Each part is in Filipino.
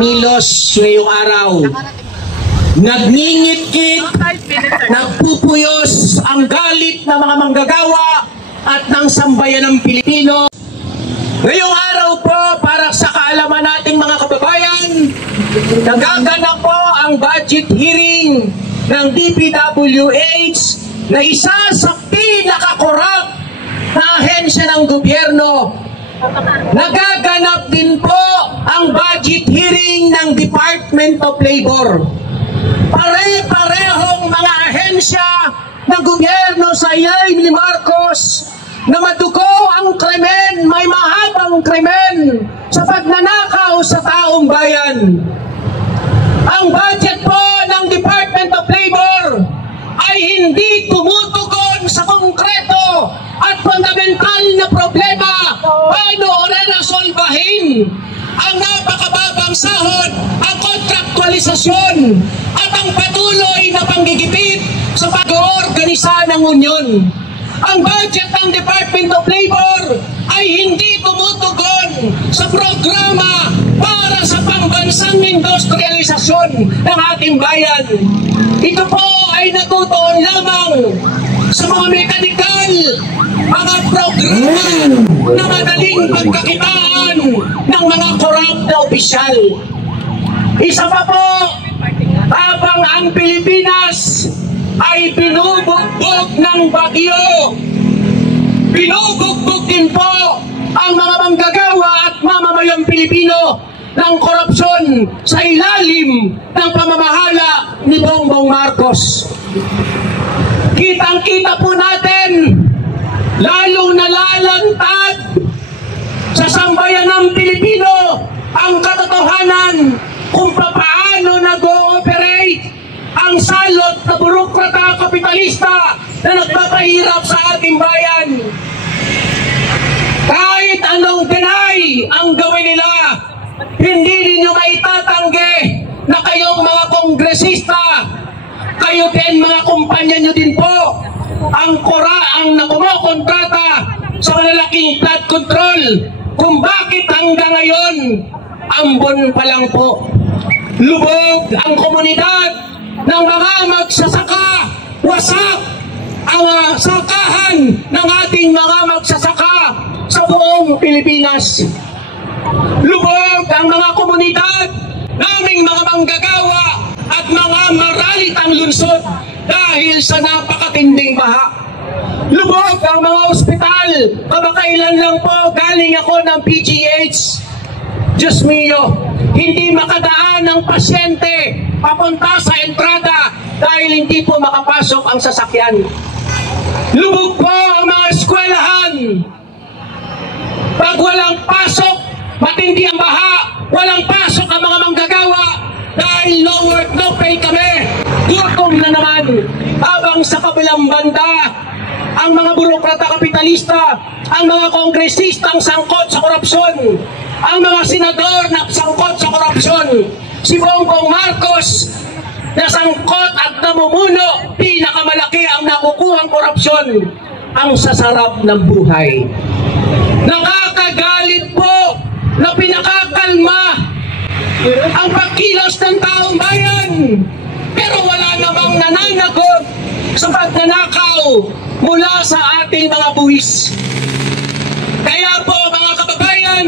Milos ngayong araw. Nagngingit-ngit, nagpupuyos ang galit ng mga manggagawa at ng sambayan ng Pilipino. Ngayong araw po, para sa kaalaman nating mga kababayan, nagaganap po ang budget hearing ng DPWH na isa sa pinakakorap na ahensya ng gobyerno. Nagaganap din po ang budget hearing ng Department of Labor. Pare-parehong mga ahensya ng gobyerno sa ilalim ni Marcos na madugo ang krimen, may mahabang krimen sa pagnanakaw sa taong bayan. Ang budget po ng Department of Labor ay hindi tumutugon sa konkreto at fundamental na problema. Paano resolbahin ang napakababang sahod, ang kontraktualisasyon at ang patuloy na panggigipit sa pag-oorganisa ng unyon. Ang budget ng Department of Labor ay hindi tumutugon sa programa para sa pambansang industrialisasyon ng ating bayan. Ito po ay natutuon lamang sa mga mekanikal, mga programa na madaling pagkakitaan ng mga korap na opisyal. Isa pa po, habang ang Pilipinas ay binubugbog ng bagyo, binubugbog din po ang mga manggagawa at mamamayang Pilipino ng korupsyon sa ilalim ng pamamahala ni Bongbong Marcos. Kitang-kita po natin, lalong nalalantad sa sambayan ng Pilipino ang katotohanan kung paano nag-ooperate ang salot na burokrata kapitalista na nagpapahirap sa ating bayan. Kahit anong deny ang gawin nila, hindi ninyo maitatanggi na kayong mga kongresista, kayo din mga kumpanya nyo din po ang nakumokontrata sa malalaking flood control. Kung bakit hanggang ngayon, ambon pa lang po, lubog ang komunidad ng mga magsasaka, wasak ang sakahan ng ating mga magsasaka sa buong Pilipinas. Lubog ang mga komunidad naming mga manggagawa at mga maralitang lunsod dahil sa napakatinding baha. Lubog ang mga ospital. Kamakailan lang po galing ako ng PGH. Diyos mio, hindi makadaan ang pasyente papunta sa entrada dahil hindi po makapasok ang sasakyan. Lubog po ang mga eskwelahan. Pag walang pasok, matindi ang baha, walang pasok ang mga manggagawa dahil no work, no pay kami. Gutom na naman. Habang sa kabilang banda, ang mga burokrata kapitalista, ang mga kongresistang sangkot sa korupsyon, ang mga senador na sangkot sa korupsyon, si Bongbong Marcos na sangkot at namumuno, pinakamalaki ang nakukuhang korupsyon, ang sasarap ng buhay. Nakakagalit po na pinakakalma ang pagkilos ng taong bayan, pero wala namang nananagot sa pagnanakaw mula sa ating mga buwis. Kaya po mga kababayan,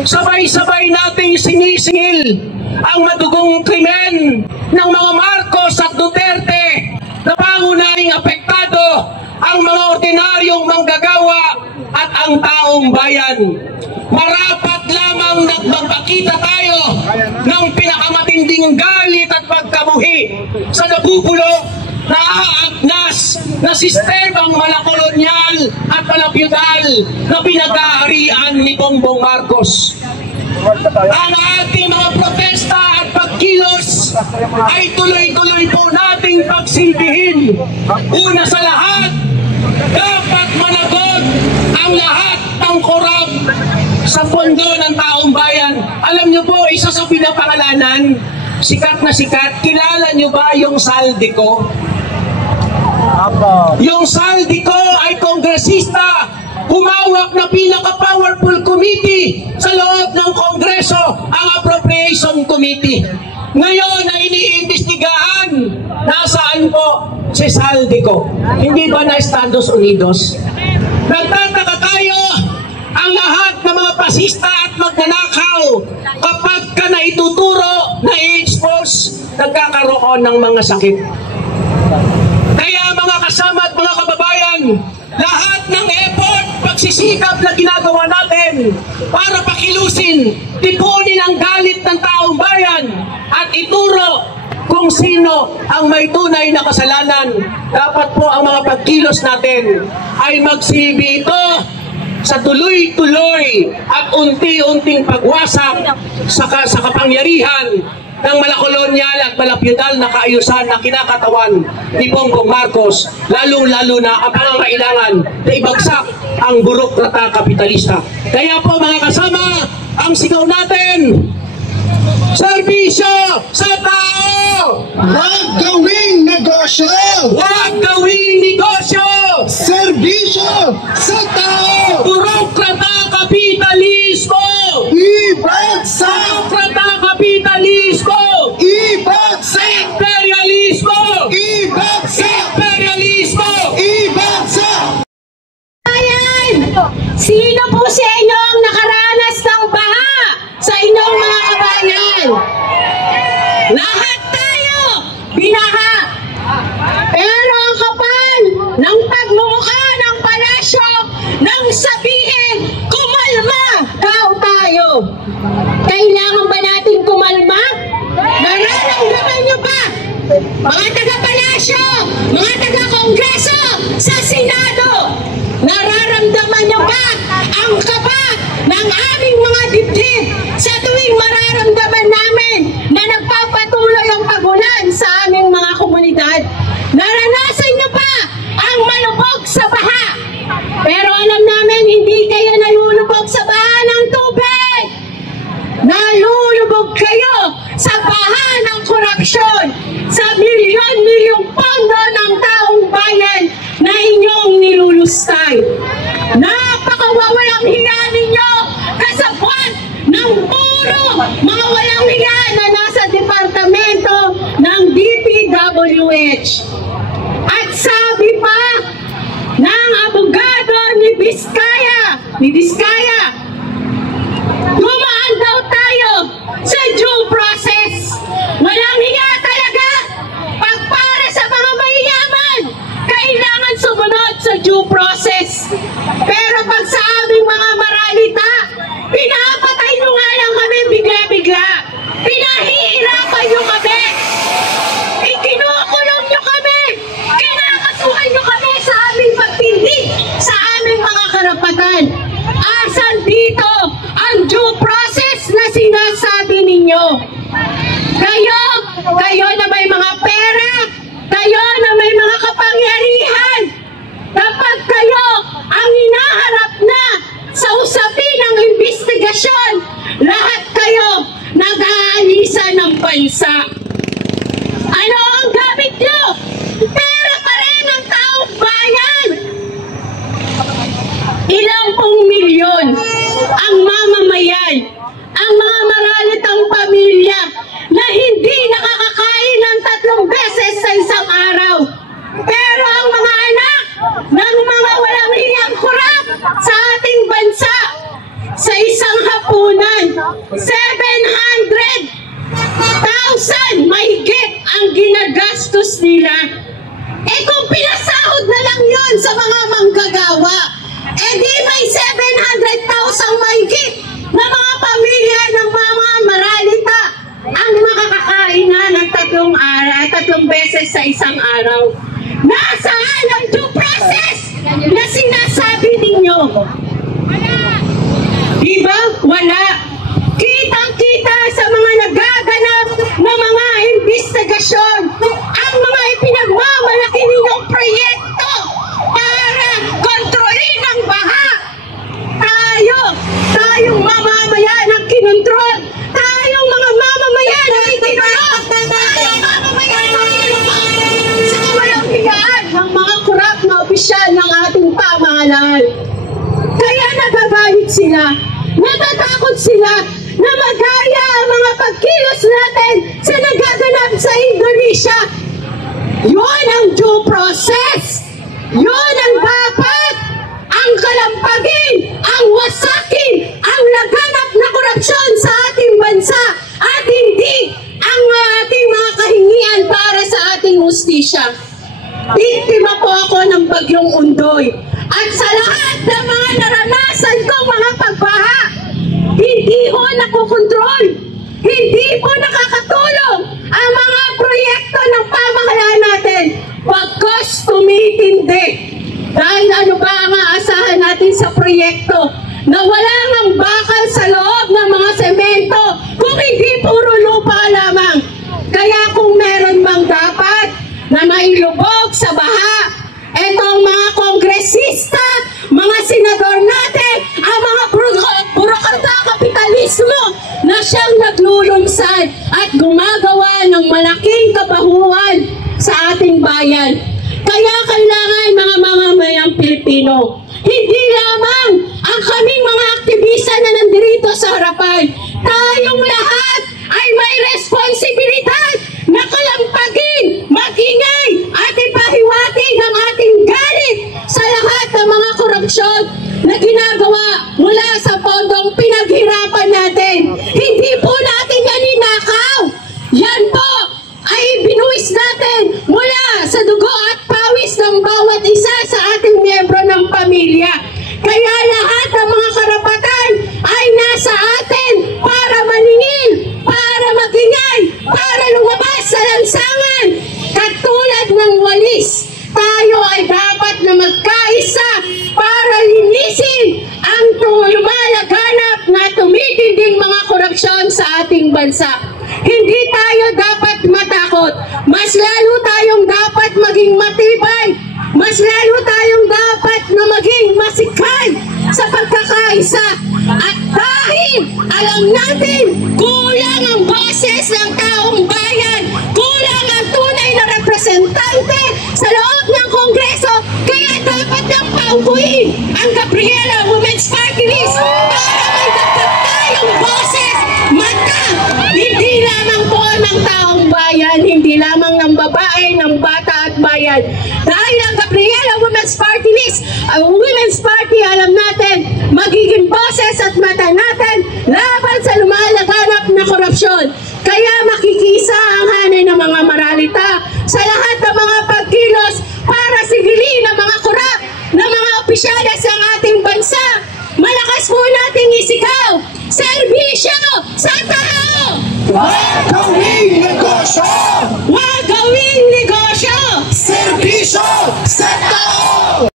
sabay-sabay nating sinisingil ang madugong krimen ng mga Marcos at Duterte na pangunahing apektado ang mga ordinaryong manggagawa at ang taong bayan. Marapat lamang nagpapakita tayo ng pinakamatinding galit at pagkabuhi sa nabubulok na aagnas na sistemang malakolonyal at malapyudal na pinag-aarian ni Bongbong Marcos. Ang ating mga protesta at pagkilos ay tuloy-tuloy po nating pagsilbihin. Una sa lahat, dapat managot ang lahat ng korap sa pondo ng taong bayan. Alam niyo po, isa sa pinapangalanan, sikat na sikat, kilala niyo ba yung Saldico? Yung Saldico ay kongresista, humawak na pinaka-powerful committee sa loob ng Kongreso, ang Appropriation isang committee. Ngayon na iniimbestigahan, nasaan po si Saldico? Hindi ba na Estados Unidos? Nagtataka tayo, ang lahat ng mga pasista at magnanakaw, kapag ka na ituturo, na i-expose, nagkakaroon ng mga sakit. Kaya mga kasama at mga kababayan, lahat ng effort, pagsisikap na ginagawa natin para pakilusin, tipunin ang galit ng taong bayan at ituro kung sino ang may tunay na kasalanan. Dapat po ang mga pagkilos natin ay magsilbi ito sa tuloy-tuloy at unti-unting pagwasak sa kapangyarihan ng malakolonyal at malapyudal na kaayusan na kinakatawan ni Bongbong Marcos, lalong-lalo na ang pangangailangan na ibagsak ang burokrata kapitalista. Kaya po mga kasama, ang sigaw natin, serbisyo sa tao! Huwag gawing negosyo! Huwag gawing negosyo! Serbisyo sa tao! Burokrata kapitalismo! Ibagsak! Burokrata kapitalismo! Ibagsak! Imperialismo! Ibagsak! Imperialismo! Ibagsak! Ayan! Sino po sa inyo ang nakaranas ng baha sa inyong mga kabayan? Lahat tayo binaha. Pero ang kapal ng pagmumukha ng palasyo nang sabihin, kumalma kao tayo. Kailangan ba natin kumalma? Nararamdaman nyo ba? Mga taga-palasyo, mga taga-kongreso, sa Senado, nararamdaman nyo ba ang kaba ng aming mga dibdib sa tuwing mararamdaman namin na nagpapatuloy ang pagulan sa aming mga komunidad? Naranasan nyo ba ang malubog sa baha? Pero alam namin, hindi kayo nalulubog sa baha ng tubig. Nalulubog kayo sa baha ng korupsyon, sa milyon-milyong pondo ng taong bayan na inyong nilulustay. Napakawawalang hiya ninyo, kasabwat ng puro mga walang hiya na nasa departamento ng DPWH. At sabi pa ng abogado ni Vizcaya, dumaan daw tayo sa due process. Walang hiya talaga. Pag para sa mga mayayaman, kailangan sumunod sa due process. Pero pag sa aming mga maralita, pinapatay nyo nga lang kami bigla-bigla. Pinahihirapan nyo kami. Ikinukulong nyo kami. Kinakasuhan nyo kami sa aming pagtindig sa aming mga karapatan. Asan dito ang due process na sinasabi ninyo? Kayo na may mga pera, kayo na may mga kapangyarihan, kapag kayo ang hinaharap na sa usapin ng investigasyon, lahat kayo nag-aalisan ng bansa. Ano ang gamit nyo? Pera pa rin ng taong bayan. Ilang pong milyon ang mamamayan, ang mga maralitang pamilya na hindi nakakakain ng 3 beses sa isang araw. Pero ang mga anak ng mga walang hiyang kurap sa ating bansa, sa isang hapunan, 700,000 mahigit ang ginagastos nila. Eh kung pinasahod na lang yun sa mga manggagawa, eh di may 700,000 mahigit na mga pamilya ng mga maralita ang makakakain na ng 3 beses sa isang araw. Nasaan ang due process na sinasabi ninyo? Diba? Wala. Kitang-kita sa mga nagaganap na mga investigasyon ang mga ipinagmamalaki ninyong proyekto para kontrolin ang baha. Tayong mamamayan ang kinontrol. Tayong mga mamamayan ang itinulog. Tayong mamamayan ang itinulog sa walang higaan ng mga kurap na opisyal ng ating pamahalaan. Kaya nagagalit sila, natatakot sila na magaya ang mga pagkilos Yun ang due process. Yun ang dapat ang kalampagin, ang wasakin, ang laganap na korupsyon sa ating bansa at hindi ang ating mga kahingian para sa ating hustisya. Biktima po ako ng Bagyong Undoy at sa lahat ng mga naranasan kong mga pagbaha, hindi ho nakokontrol, hindi po nakakatulong ang mga proyekto ng pamahalaan natin pagkas tumitindi. Dahil ano ba ang aasahan natin sa proyekto na wala ng bakal sa loob ng mga semento kung hindi puro lupa lamang. Kaya kung meron mang dapat na mailubog sa baha, etong mga kongresista, mga senador natin, ang mga burokrata kapitalismo na siyang naglulungsad at gumagawa ng malaking kabahuan sa ating bayan. Kaya kailangan mga mamamayang Pilipino, hindi lamang ang kaming mga aktivista na nandirito sa harapan, tayong lahat ay may responsibilidad na kalampagin, magingay at ipahiwatig ang ating galit sa lahat ng mga korupsyon na ginagawa mula sa pondong pinaghirapan natin. Hindi po natin yan ninakaw. Yan po ay binuwis natin mula sa dugo at pawis ng bawat isa sa ating miyembro ng pamilya. Kaya lahat ng mga karapatan ay nasa atin para maningil, para magingay, para lumabas sa lansangan. Katulad ng walis, tayo ay dapat na magkaisa para linisin ang lumalaganap na tumitinding mga korupsyon sa ating bansa. Hindi tayo dapat matakot. Mas lalo tayong dapat maging matibay. Mas lalo tayong dapat na maging masikay sa pagkakaisa. At dahil alam natin, kulang ang boses ng taong bayan, kulang ang tunay na representante sa loob ng Kongreso, kaya dapat nang paupuin ang Gabriela Women's Party List para may dapat tayong boses, mata, hindi lamang po ng taong bayan, hindi lamang ng babae, ng bata at bayan. Dahil ang Gabriela Women's Party List, ang Women's Party, alam natin, magiging boses at mata natin laban sa lumalaganap na korupsyon. Kaya makikisa ang hanay ng mga maralita sa lahat ng mga pagkilos para sigilin ang mga korap na mga opisyales ng ating bansa. Malakas po nating isigaw, serbisyo sa tao! Wag gawing negosyo! Wag gawing negosyo! Serbisyo sa tao!